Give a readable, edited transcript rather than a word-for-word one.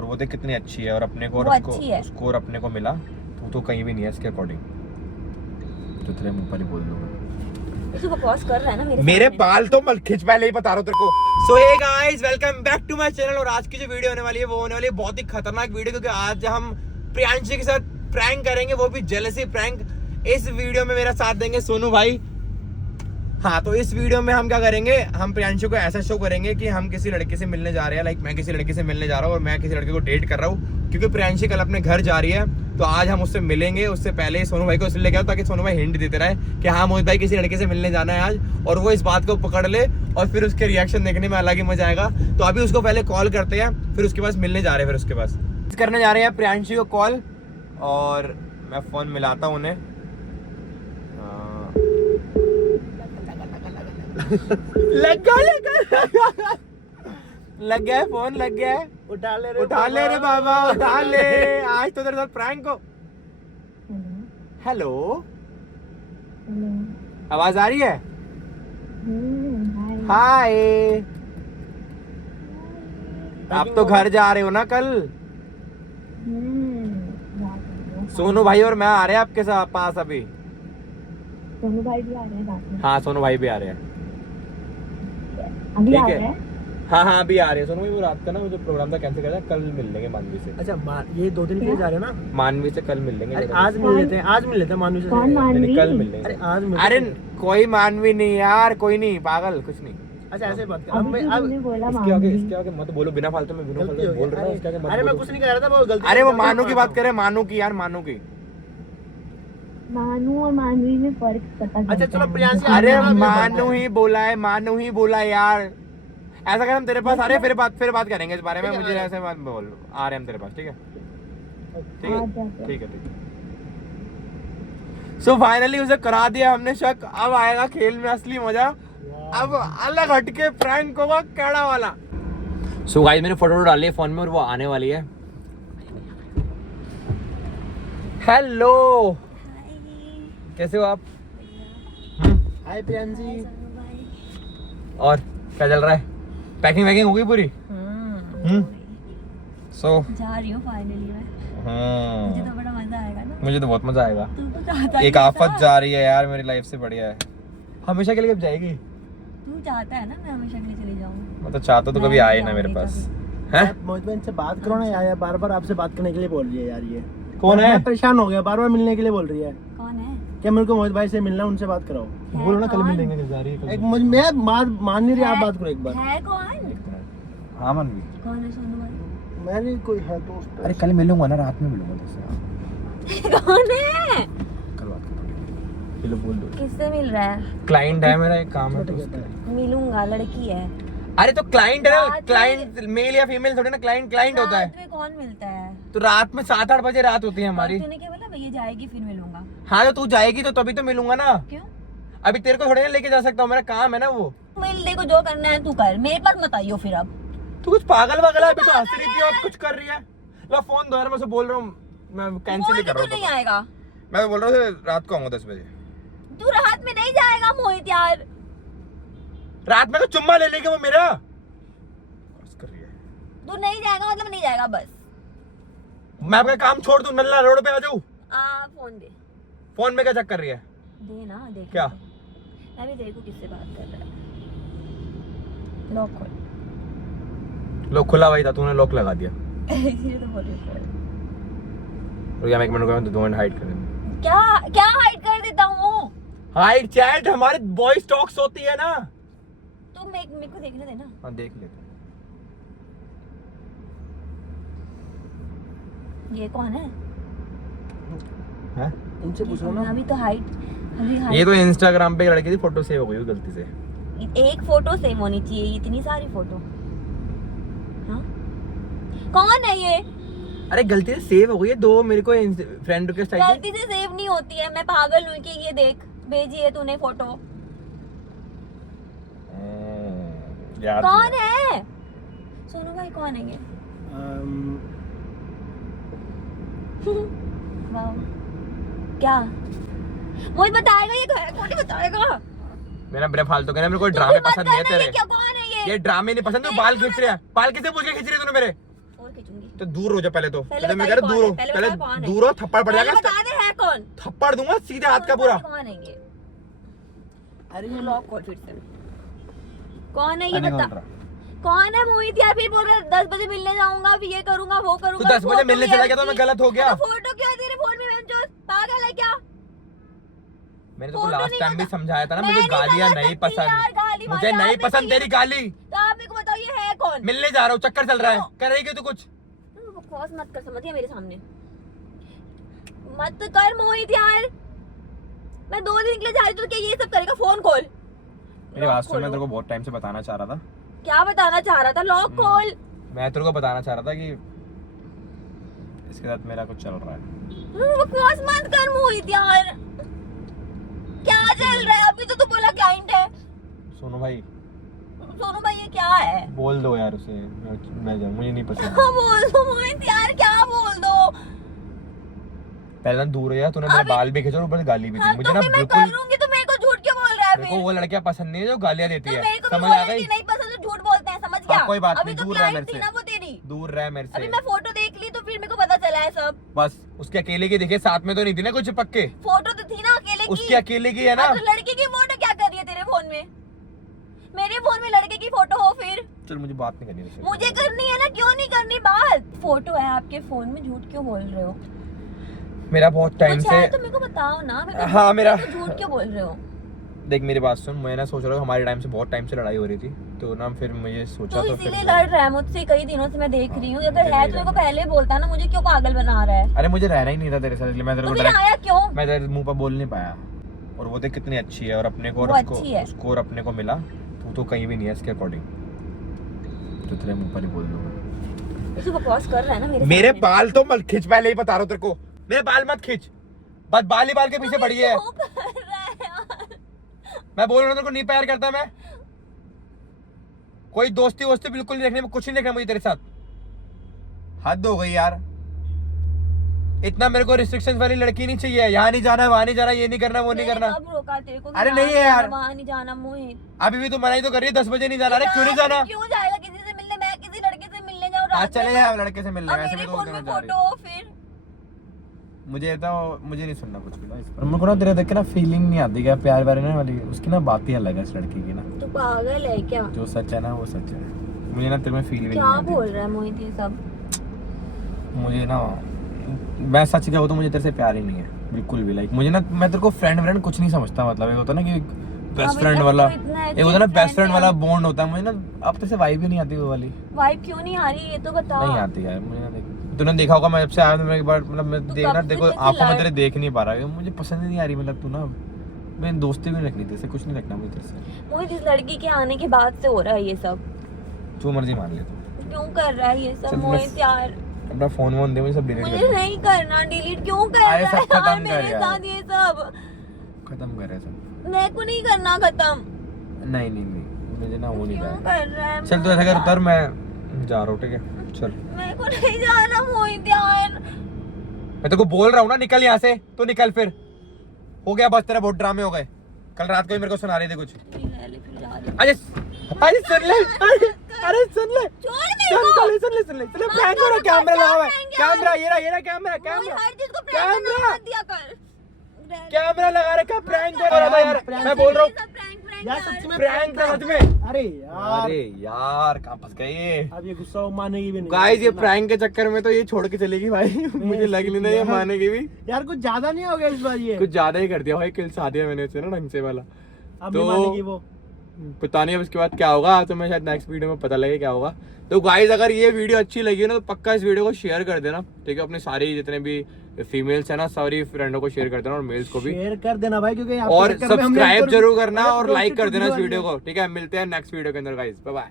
और वो देख कितनी अच्छी है और अपने को और उसको स्कोर अपने को मिला तो कहीं भी नहीं है इसके अकॉर्डिंग। तो तेरे मुंह पर ही बोल दूंगा। इसको पॉज कर रहा है ना मेरे बाल तो मत खिंच, पहले ही बता रहा हूं तेरे को। So hey guys, welcome back to my channel. और आज की जो वीडियो होने वाली है वो होने वाली है बहुत ही खतरनाक वीडियो, क्योंकि आज हम प्रियांशी के साथ प्रैंक करेंगे, वो भी जेलसी प्रैंक। इस वीडियो में मेरा साथ देंगे सोनू भाई। हाँ, तो इस वीडियो में हम क्या करेंगे, हम प्रियांशी को ऐसा शो करेंगे कि हम किसी लड़के से मिलने जा रहे हैं। लाइक मैं किसी लड़के से मिलने जा रहा हूँ और मैं किसी लड़के को डेट कर रहा हूँ, क्योंकि प्रियांशी कल अपने घर जा रही है। तो आज हम उससे मिलेंगे। उससे पहले सोनू भाई को इसलिए लेके आओ ताकि सोनू भाई हिंट देते रहे कि हाँ मोहित भाई किसी लड़के से मिलने जाना है आज, और वो इस बात को पकड़ ले और फिर उसके रिएक्शन देखने में अलग ही मजा आएगा। तो अभी उसको पहले कॉल करते हैं, फिर उसके पास मिलने जा रहे हैं। फिर उसके पास करने जा रहे हैं प्रियांशी को कॉल, और मैं फोन मिलाता हूँ उन्हें। लग गया है फोन, लग गया है। उठा ले रे बाबा, उठा ले। आज तो तेरे साथ प्रैंक हो। हेलो, आवाज आ रही है? हाय, आप तो घर जा रहे हो ना कल? सोनू भाई और मैं आ रहे हैं आपके साथ पास अभी। सोनू भाई भी आ रहे हैं साथ में? हाँ, सोनू भाई भी आ रहे हैं। अभी आ ठीक रहे है, हैं? हाँ अभी आ रहे हैं। सोनू भाई वो रात का ना वो जो प्रोग्राम था कैंसिल कर दिया, कल मिल लेंगे मानवी से। अच्छा, ये 2 दिन के लिए जा रहे हो ना? मानवी से कल मिल लेंगे। अरे आज मिल लेते हैं, आज मिल लेते हैं मानवी से। कौन मानवी? कल मिल लेंगे। अरे आज मिल अरे कोई मानवी नहीं यार, कोई नहीं, पागल कुछ नहीं। अच्छा ऐसे बात कर। अभी तो तुमने बोला इसके आगे मानवी। मत बोलो, बिना फालतू में बोल रहा हूँ इसके आगे मत अरे मैं बोलो। कुछ नहीं कह रहा था, वो गलती। अरे वो मानू की बात करे, मानू की यार, मानू की। मानू और मानवी में फर्क पता चलता अच्छा चलो है। प्रियांशी, अरे मानू ही बोला है, मानू ही बोला यार। ऐसा कर, हम तेरे पास आ रहे हैं, फिर बात करेंगे इस बारे में। मुझे ऐसे मत बोल, आ रहे हैं हम तेरे पास, ठीक है? ठीक है। सो फाइनली उसे करा दिया हमने शक। अब आएगा खेल में असली मजा। अब अलग हटके प्रैंक होगा, कैड़ा वाला। सो गाइस, मैंने फोटो डाली है फोन में और वो आने वाली है। हेलो, कैसे हो आप? हाय प्रियांशी। और क्या चल रहा है? पैकिंग हो गई पूरी? सो जा रही हूँ फाइनली मैं। मुझे तो बड़ा मजा आएगा ना। मुझे तो बहुत मजा आएगा। तू तो चाहता ही एक था। आफत जा रही है यार मेरी लाइफ से, बढ़िया है। हमेशा के लिए कब जाएगी? तू चाहता है ना मैं हमेशा के लिए चली जाऊँ। मैं तो चाहता तो कभी आए ना मेरे पास। हैं? मोहित भाई से बात करो ना यार, बार-बार आपसे बात करने के लिए बोल रही है यार। ये कौन है? मैं परेशान हो गया, बार-बार मिलने के लिए बोल रही है। कौन है? क्या मेरे को मोहित भाई से मिलना, उनसे बात कराओ। बोलो ना, कल कौन? मिलेंगे। जा रही है एक मैं मान नहीं रही, आप बात करो एक बार। है कौन? हाँ मनवी, कौन है सोनू भाई? मैंने कोई है दोस्त। अरे कल मिलूंगा ना, रात में मिलूंगा तुझसे। कौन है? कल बात करेंगे। चलो बोल दो। किससे मिल रहा है? क्लाइंट है मेरा, एक काम है तो उसका। मिलूंगा, लड़की है। अरे तो क्लाइंट है ना, रात में- क्लाइंट मेल या फीमेल थोड़ी ना, क्लाइंट होता है। रात में कौन मिलता है? तो रात में 7-8 बजे रात होती है हमारी। तूने क्या बोला? भैया जाएगी फिर मिलूंगा। हाँ तो तू जाएगी तो तभी तो मिलूंगा ना। क्यों? अभी तेरे को थोड़ी ना लेके जा सकता हूँ, मेरा काम है ना वो। मिलने को जो करना है तू कर, मेरे पास मत आइयो फिर। अब तू कुछ पागल वागल है? अभी तो हंस रही थी और कुछ कर रही है। ला फोन दो यार, मैं उसे बोल रहा हूँ, मैं कैंसिल ही कर रहा नहीं हूँ। आएगा। मैं बोल रहा हूँ रात को आऊंगा 10 बजे। तू रात में नहीं जाएगा मोहित यार। रात में तो चुम्मा ले लेके वो मेरा कर रही है। तू नहीं जाएगा मतलब नहीं जाएगा बस। मैं अपना काम छोड़ दूं, नल्ला रोड पे आ जाऊं? फोन दे। फोन में क्या चेक कर रही है? दे ना, देख। क्या? मैं भी देखूं किससे बात कर रहा है। लॉक खोल। लॉक खुला हुआ था, तूने लॉक लगा दिया। इसीलिए तो बोल रही हूँ। रुक जा, एक मिनट को दो मिनट हाइड कर देंगे। क्या हाइड कर देता हूँ? हाइड चैट हमारे वॉइस टॉक्स होती है ना। तो मेरे को देखने देना। हाँ देख लेते ये कौन है? हैं। उनसे पूछो ना। अभी तो हाइड। ये तो इंस्टाग्राम पे लड़की थी, फोटो सेव हो गई गलती से। एक फोटो सेव होनी चाहिए, इतनी सारी फोटो। हाँ? कौन है ये? अरे गलती से सेव हो गई है, दो मेरे को फ्रेंड रिक्वेस्ट आई थी। गलती से सेव नहीं होती है, मैं पागल हूँ कि ये देख भेजी है तूने फोटो। याद कौन है? सोनू भाई कौन है ये? वाह, क्या मुझे बताएगा ये? कौन बताएगा? मेरा बड़े फालतू कहना, मेरे को ड्रामे पसंद नहीं है तेरे। क्या कौन है ये? ये ड्रामे नहीं पसंद। तू बाल खींच रहा है, बाल किसे पूछ के खींच रही है तूने मेरे? और खींचूंगी। तो दूर हो जा पहले तो पहले मैं बताइए कह रहा कौन दूर है, हो, पहले पहले बताओ कौन है। दूर हो, थप्पड़ पड़ पहले जाएगा, बता दे है कौन, थप्पड़ दूंगा सीधे हाथ का पूरा। कौन है ये? अरे ये लॉक खोल फिर से। कौन है ये नहीं बता, खोल रहा। कौन है? मोहित यार फिर बोल रहा है 10 बजे मिलने जाऊंगा, फिर ये करूंगा वो तू करूंगा। 10 बजे मिलने चला गया तो मैं गलत हो गया। फोटो क्यों है तेरे फोन में? बहनचोद पागल है क्या? मैंने तो फोटो लास्ट नहीं टाइम भी होता। समझाया था ना, मैं मुझे नहीं गालियां समझ नहीं सकती यार, गाली पसंद, मुझे वाली नहीं आप पसंद नहीं तेरी गाली। तो आप मेरे को बताओ ये है कौन? मिलने जा रहा हूँ, चक्कर चल रहा है, कर रही क्यों तू कुछ? बकवास मत कर, समझिए मेरे सामने मत कर मोहित यार। मैं 2 दिन के लिए जा रही थी तो क्या ये सब करेगा? फोन खोल। मेरी बात सुन, मैं तेरे को बहुत टाइम से बताना चाह रहा था। क्या बताना चाह रहा था? लॉक खोल। मैं तेरे को बताना चाह रहा था कि इसके साथ मेरा कुछ चल रहा है। बकवास मत कर मोहित यार। क्या चल रहा है? अभी तो तू बोला क्लाइंट है। सोनू भाई, सोनू भाई ये क्या है? बोल दो यार उसे, मुझे नहीं पसंद। हाँ बोल दो मोहित यार, क्या बोल दो? पहले ना दूर हो यार, तूने मेरे बाल भी खींचे और ऊपर से गाली भी दी। हाँ, मुझे तो ना फिर मैं बिल्कुल, करूंगी तो मेरे को झूठ क्यों बोल रहा है मेरे को फिर? वो लड़कियां पसंद नहीं है जो गालियां देती तो है, मेरे को भी समझ वो आ लड़की गई? नहीं पसंद जो झूठ बोलते हैं, समझ गया? हाँ, कोई बात अभी नहीं, तो दूर रह क्लाइंट मेरे थी से। ना वो तेरी। दूर रह मेरे अभी से। मैं फोटो देख ली तो फिर मेरे को पता चला है सब। बस उसके अकेले की देखे, साथ में तो नहीं थी ना कोई चिपक के। फोटो तो थी ना अकेले की। उसकी अकेले की है ना। हाँ, तो लड़के की फोटो क्या कर रही है तेरे फोन में? मेरे फोन में लड़के की फोटो हो फिर? चल मुझे बात नहीं करनी है। मुझे करनी है ना, क्यों नहीं करनी बात? फोटो है आपके फोन में, झूठ क्यों बोल रहे हो? मेरा बहुत टाइम कुछ से, है तो मेरे को बताओ ना। मेरे को हाँ, मेरा तो झूठ क्यों बोल रहे हो? देख मेरी बात सुन, मैं ना सोच रहा हूँ हमारे टाइम से बहुत टाइम से लड़ाई हो रही थी, तो ना फिर मुझे सोचा तो तो इसीलिए फिर लड़ रहा है मुझसे कई दिनों से, मैं देख रही हूँ। अगर मुझे है नहीं तो मेरे को रहना। पहले बोलता ना, मुझे क्यों पागल बना रहा है? अरे मुझे रहना ही नहीं था तेरे साथ, इसलिए मैं तेरे तो को फिर डायरेक्ट, आया क्यों? मैं तेरे मुंह पर बोल नहीं पाया। और वो देख कितनी अच्छी है, और अपने को और वो उसको अच्छी है। उसको और अपने को मिला, तो कहीं भी नहीं है इसके अकॉर्डिंग, तो तेरे मुंह पर ही बोल दूंगा। तू बकवास कर रहा है ना मेरे सामने। बाल तो मत खींच, पहले ही बता रहा हूँ तेरे को, मेरे बाल मत खींच, बस बाल ही बाल के पीछे पड़ी है। क्यों कर रहा है यार? मैं बोल रहा हूँ तेरे को, नहीं प्यार करता मैं, कोई दोस्ती वोस्ती बिल्कुल नहीं रखने में, कुछ नहीं देखना मुझे तेरे साथ। हद हो गई यार, इतना मेरे को रिस्ट्रिक्शंस वाली लड़की नहीं चाहिए। यहाँ नहीं जाना, वहाँ नहीं जाना, ये नहीं करना, वो नहीं मैंने करना। कब रोका तेरे को? अरे नहीं है यार, वहाँ नहीं जाना मोहित। अभी भी तो मनाही तो कर रही है, 10 बजे नहीं जाना। अरे क्यों नहीं जाना? क्यों जाएगा किसी से मिलने? मैं किसी लड़के से मिलने जाऊँ आज रात चले में? जाए लड़के से मिलने, अब वैसे मेरे भी तो फोन देना में चाह रही फोटो हो फिर? मुझे तो, मुझे नहीं सुनना कुछ भी ना इस पर। मेरे को ना तेरे देख के ना फीलिंग नहीं आती क्या, प्यार व्यार ना वाली, उसकी ना बात ही अलग है इस लड़की की ना। तू पागल है क्या? जो सच है ना वो सच है, मुझे ना तेरे में फील भी क्या नहीं आती। बोल रहा है मोहित ये सब? मुझे ना, मैं सच कहूँ तो मुझे तेरे से प्यार ही नहीं है बिल्कुल भी। लाइक मुझे ना, मैं तेरे को फ्रेंड कुछ नहीं समझता। मतलब एक होता है ना कि बेस्ट अभी फ्रेंड तक वाला, तो इतना एक होता है ना अच्छे बेस्ट फ्रेंड friend वाला हैं। बॉन्ड होता है, मुझे ना अब तेरे से वाइब ही नहीं आती वो वाली। वाइब क्यों नहीं आ रही ये तो बता। नहीं आती यार मुझे ना। देख तूने देखा होगा, मैं जब से आया तो मैं एक बार, मतलब मैं तू देखना, कब से देखो तेरे से आंखों में लड़- तेरे देख नहीं पा रहा, मुझे पसंद ही नहीं आ रही। मतलब तू ना, मैं दोस्ती भी नहीं रखनी तेरे से, कुछ नहीं रखना मुझे तेरे से। मोहित इस लड़की के आने के बाद से हो रहा है ये सब। जो मर्जी मान ले तू, क्यों कर रहा है ये चल सब मैं- मोहित यार? अपना फोन वोन दे, मुझे सब डिलीट मुझे कर दे, नहीं करना डिलीट। क्यों कर अरे रहा सब है खत्म यार कर मेरे यार। साथ ये सब? खत्म कर सब। मेरे को नहीं करना खत्म। नहीं नहीं नहीं, मुझे ना वो नहीं क्यों करना। कर रहा है? चल तू ऐसा कर, उतर, मैं जा रहा हूँ, ठीक है चल। मेरे को नहीं जाना मोहित यार। मैं तेरे को बोल रहा हूँ ना, निकल यहाँ से, तो निकल फिर। हो गया बस, तेरा बहुत ड्रामे हो गए। कल रात को ही मेरे को सुना रहे थे कुछ। फिर जा रही। अरे अरे सुन ले, अरे सुन ले, छोड़ मेरे को। सुन ले, सुन ले, सुन ले, चलो प्रैंक करो, कैमरा लगा हुआ है, कैमरा ये रहा कैमरा, मोहित कैमरा हर चीज को प्रैंक कैमरा। करना मत दिया कर। कैमरा लगा रखा, प्रैंक कर रहा था यार, मैं बोल रहा हूँ प्रैंक यार सच में प्रैंक था सच में। अरे यार, अरे यार कहाँ फंस गए अब ये गुस्सा मानेगी भी नहीं। गाइस। ये प्रैंक के चक्कर में तो ये छोड़ के चलेगी भाई, मुझे लग नहीं रहा ये मानेगी भी। यार कुछ ज्यादा नहीं हो गया इस बार ये? कुछ ज्यादा ही कर दिया भाई, किल सा दिया मैंने इसे ना ढंग से वाला। अब तो- नहीं मानेगी वो। पता नहीं अब इसके बाद क्या होगा, तो मैं शायद नेक्स्ट वीडियो में पता लगे क्या होगा। तो गाइस अगर ये वीडियो अच्छी लगी ना तो पक्का इस वीडियो को शेयर कर देना, ठीक है? अपने सारी जितने भी फीमेल्स है ना, सारी फ्रेंडों को शेयर कर देना, और मेल्स को भी। शेयर कर देना भाई, क्योंकि और आपके चक्कर में हमने सब्सक्राइब तो- जरूर करना, और दोस्ती लाइक कर देना इस टूटने वीडियो वाली को, ठीक है? मिलते हैं नेक्स्ट वीडियो के अंदर गाइस, बाय बाय।